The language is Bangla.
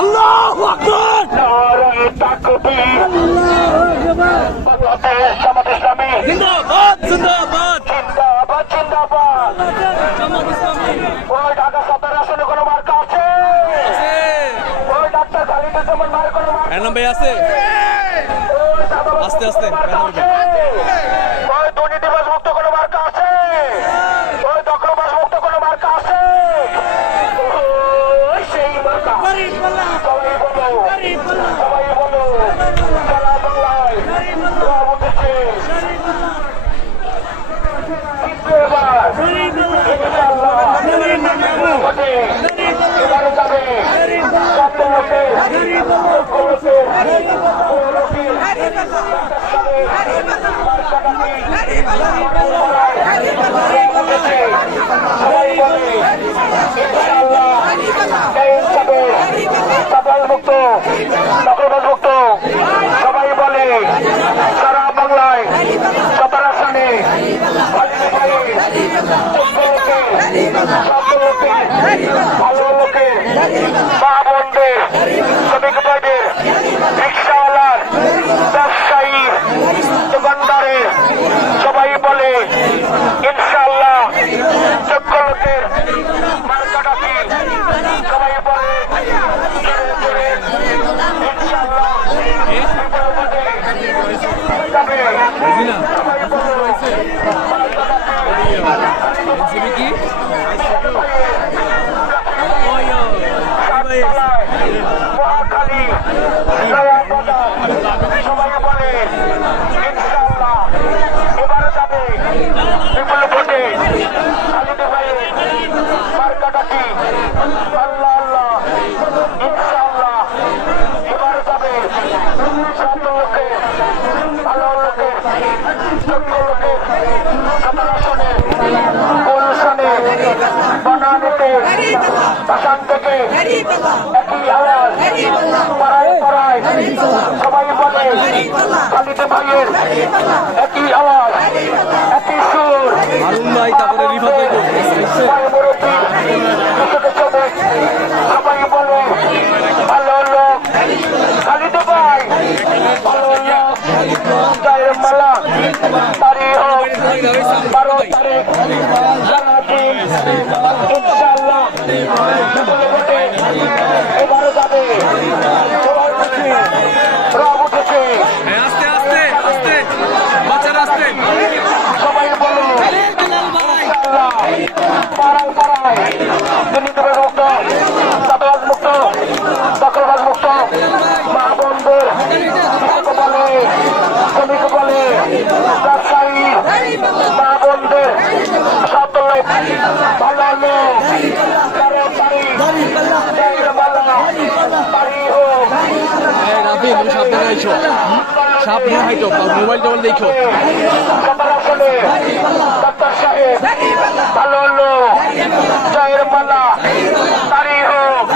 আল্লাহু আকবার। নারায়ে তাকবীর। বাংলাদেশ জামাত ইসলামী জিন্দাবাদ জিন্দাবাদ জিন্দাবাদ জিন্দাবাদ। জামাত ইসলামী। ওই ঢাকা সদর আসনে কোনো মার্কা আছে? ওই ডাক্তার খালিদুজ্জামান মার্কা কোনো মার্কা আছে? আস্তে আস্তে ওই দুর্নীতিবাজ মুক্ত কোনো মার্কা আছে? ওই দখলবাজ মুক্ত কোনো মার্কা আছে? সেই মার্কা সবাই বলো সবাই বলো সারা বাংলায় উঠেছে কিন্তু এবার ইনশাআল্লাহ এবারে যাবে সব মুক্ত দখলবাজ মুক্ত সবাই বলে সারা বাংলায় সবার আসনে ভালো লোকের মা বোনদের শ্রমিক ভাইদের রিক্সাওয়ালার ব্যবসায়ীর দোকানদারের সবাই বলে ইনশাআল্লাহ যোগ্য লোকের মার্কাটা কি সবাই বলে মহাখালী সবাই বলে ইনশাআল্লাহ এবারে যাবে বিপুল ভোটে খালিদ ভাইয়ের মার্কাটা কি আল্লাহ আল্লাহ ইনশাআল্লাহ এবারে যাবে সব লোকের ভালো লোকের যোগ্য লোকের সবার আসনে পৌরসনে বনানীতে ভাষান থেকে একই আওয়াজ পাড়ায় পাড়ায় সবাই বলে খালিদ ভাইয়ের একই আওয়াজ একই সুর সবাই বলে ভালো লোক খালিদ ভাই ভালো লোক গায়ের মালা তারি হোক 12 তারিখ সারাদিন ইনশাআল্লাহ এবারে যাবে রব উঠেছে আস্তে আস্তে আস্তে বাচ্চারা আস্তে সবাই বলো ইনশাআল্লাহ পাড়ায় পাড়ায় দুর্নীতিবাজ মুক্ত চাঁদাবাজ মুক্ত দখলবাজ মুক্ত মা বোনদের বলে শ্রমিক বলে ব্যবসায়ী মা বোনদের সব ভালো লোক সাবধানে হাইটো মোবাইল টোবাইল দেখো ডাক্তার সাহেব ভালো লোক জয়ের মালা তারি হোক